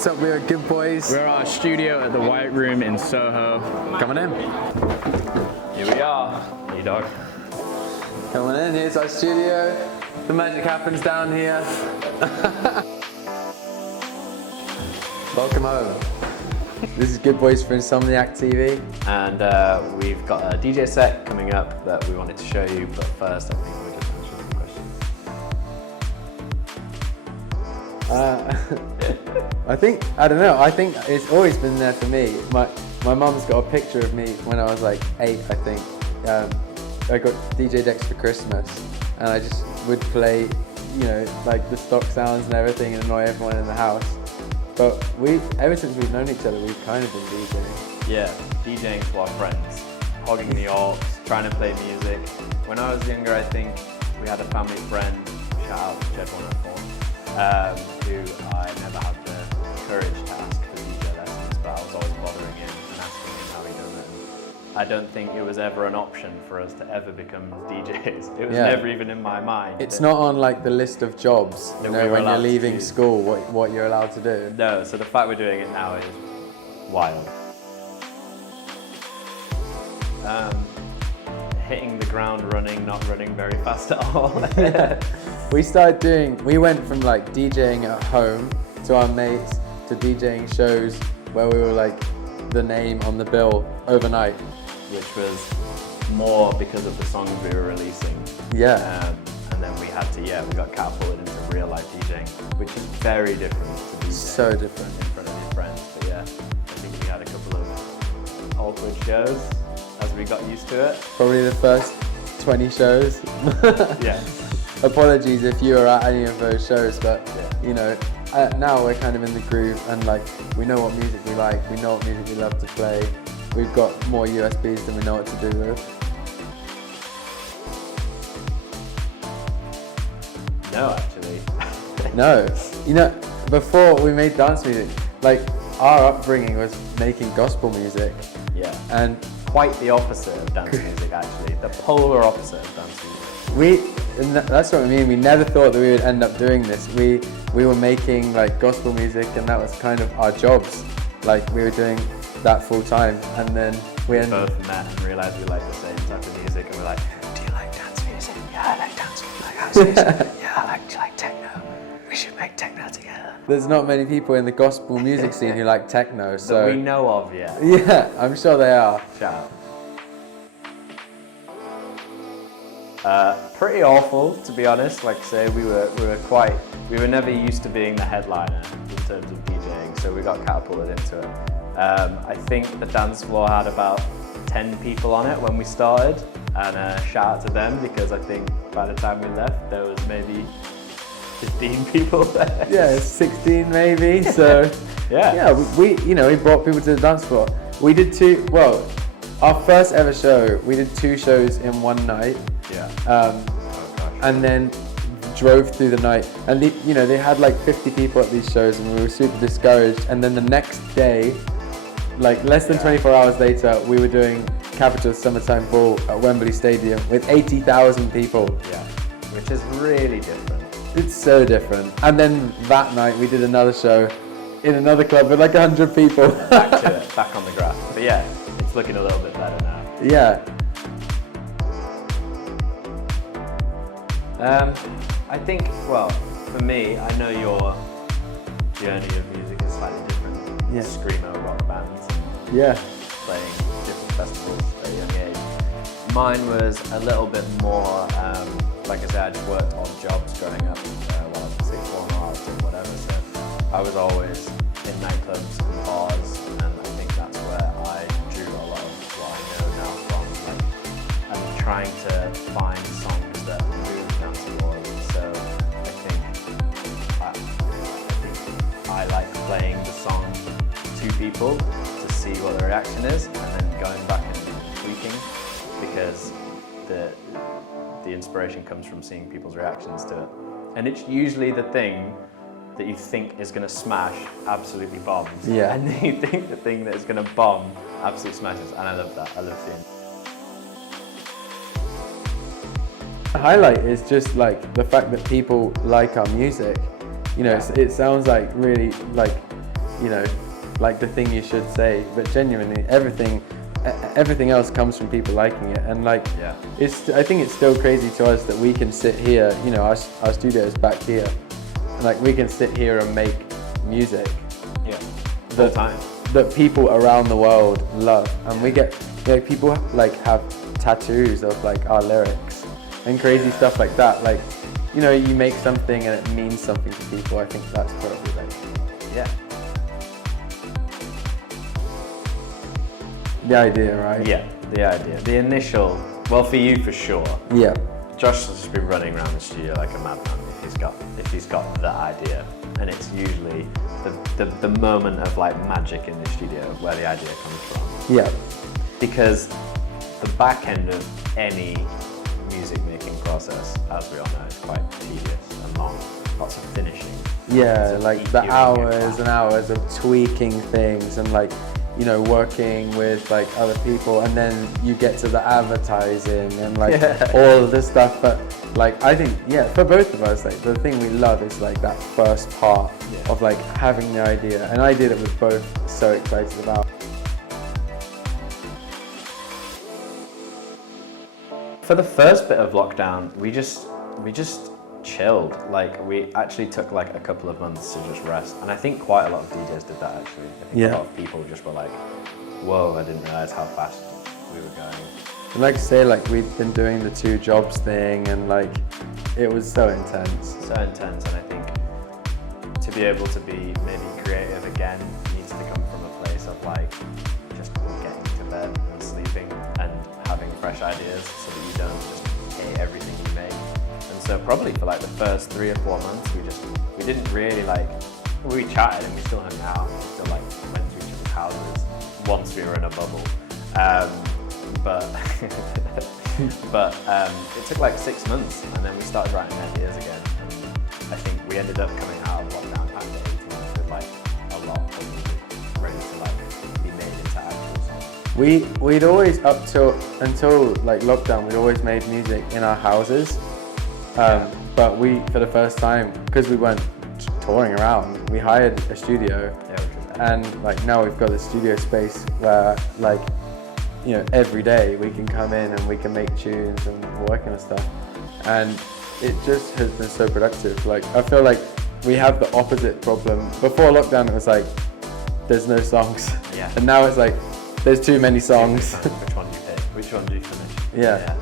what's up? We're Goodboys. We're at our studio at the White Room in Soho. Coming in. Here we are. Hey, dog. Coming in. Here's our studio. The magic happens down here. Welcome home. This is Goodboys for Insomniac TV. And we've got a DJ set coming up that we wanted to show you, but first I think we'll just answer some questions. I think it's always been there for me. My mum's got a picture of me when I was like 8, I think. I got DJ decks for Christmas, and I just would play, you know, like the stock sounds and everything and annoy everyone in the house. But ever since we've known each other, we've kind of been DJing. Yeah, DJing to our friends, hogging the aux, trying to play music. When I was younger, I think we had a family friend, shout out to Jed 104, who I never had the courage to ask for DJ lessons, but I was always bothering him and asking him how he done it. I don't think it was ever an option for us to ever become DJs. It was never even in my mind. It's not on like the list of jobs, you know, when you're leaving school, what you're allowed to do. No, so the fact we're doing it now is wild. Hitting the ground running, not running very fast at all. We went from like DJing at home to our mates to DJing shows where we were like the name on the bill overnight. Which was more because of the songs we were releasing. Yeah. And then we got catapulted into real life DJing, which is very different to DJing. So different. In front of your friends. But yeah, I think we had a couple of awkward shows as we got used to it. Probably the first 20 shows. Yeah. Apologies if you were at any of those shows, but you know, now we're kind of in the groove and like we know what music we like, we know what music we love to play. We've got more USBs than we know what to do with. No, actually. No. You know, before we made dance music, like our upbringing was making gospel music. Yeah. And quite the opposite of dance music, actually. The polar opposite of dance music. That's what I mean. We never thought that we would end up doing this. We were making like gospel music, and that was kind of our jobs. Like we were doing that full time, and then we both met and realised we like the same type of music, and we're like, do you like dance music? Yeah, I like dance music. Like house music. Yeah, I like techno. We should make techno together. There's not many people in the gospel music scene who like techno, so that we know of, yeah. Yeah, I'm sure they are. Shout out. Pretty awful, to be honest. Like I say, we were never used to being the headliner in terms of DJing, so we got catapulted into it. I think the dance floor had about 10 people on it when we started, and shout out to them because I think by the time we left there was maybe 15 people there. Yeah, 16 maybe. So yeah, we brought people to the dance floor. We did our first ever show, we did 2 shows in one night. Yeah. And then drove through the night, and they had like 50 people at these shows, and we were super discouraged. And then the next day, like less than 24 hours later, we were doing Capital's Summertime Ball at Wembley Stadium with 80,000 people. Yeah, which is really different. It's so different. And then that night we did another show in another club with like 100 people. Back to it, back on the graph. But yeah, it's looking a little bit better now. Yeah. I think, well, for me, I know your journey of music is slightly different. Yeah. Screamo rock bands. Yeah. Playing different festivals at a young age. Mine was a little bit more, like I said, I just worked odd jobs growing up while I was in sixth form or whatever, so I was always in nightclubs and bars, and I think that's where I drew a lot of what I know now from. Like, I'm trying to find songs that move dance floors, so I think I like playing the song to people to see what the reaction is, and then going back and tweaking, because the inspiration comes from seeing people's reactions to it. And it's usually the thing that you think is going to smash absolutely bombs. Yeah. And then you think the thing that is going to bomb absolutely smashes. And I love that. I love seeing it. The highlight is just like the fact that people like our music. You know, it sounds like really like you know, like the thing you should say, but genuinely everything else comes from people liking it. And like, I think it's still crazy to us that we can sit here, you know, our studio is back here, and like we can sit here and make music that people around the world love, and we get, like, people like have tattoos of like our lyrics and crazy stuff like that. Like, you know, you make something and it means something to people. I think that's probably like, the idea, right? Yeah, the idea. The initial, well, for you for sure. Yeah. Josh has just been running around the studio like a madman if he's got the idea. And it's usually the moment of like magic in the studio where the idea comes from. Yeah. Because the back end of any music making process, as we all know, is quite tedious and long. Lots of finishing. Yeah, like the hours and hours of tweaking things and like, you know, working with like other people, and then you get to the advertising and like all of this stuff. But like, I think, for both of us, like the thing we love is like that first part of like having the idea, an idea that we're both so excited about. For the first bit of lockdown, we just chilled. Like, we actually took like a couple of months to just rest, and I think quite a lot of DJs did that actually. I think a lot of people just were like, whoa, I didn't realize how fast we were going. I'd like to say, like, we've been doing the 2 jobs thing, and like it was so intense. So intense, and I think to be able to be maybe creative again needs to come from a place of like just getting to bed and sleeping and having fresh ideas, so that you don't just hate everything you make. And so probably for like the first 3 or 4 months, we didn't really like, we chatted and we still hung out, we still like went to each other's houses once we were in a bubble. But it took like 6 months, and then we started writing ideas again. And I think we ended up coming out of lockdown after 18 months with like a lot of music ready to like be made into actual songs. We'd always, until like lockdown, we'd always made music in our houses. But we, for the first time, because we weren't touring around, we hired a studio, and like now we've got a studio space where like, you know, every day we can come in and we can make tunes and work on stuff, and it just has been so productive. Like, I feel like we have the opposite problem. Before lockdown, it was like there's no songs, and now it's like there's too many songs. Which one do you pick? Which one do you finish? Yeah.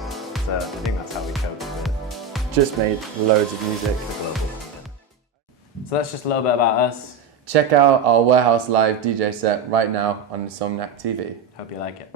So I think that's how we cope with it. Just made loads of music. So that's just a little bit about us. Check out our Warehouse Live DJ set right now on Insomniac TV. Hope you like it.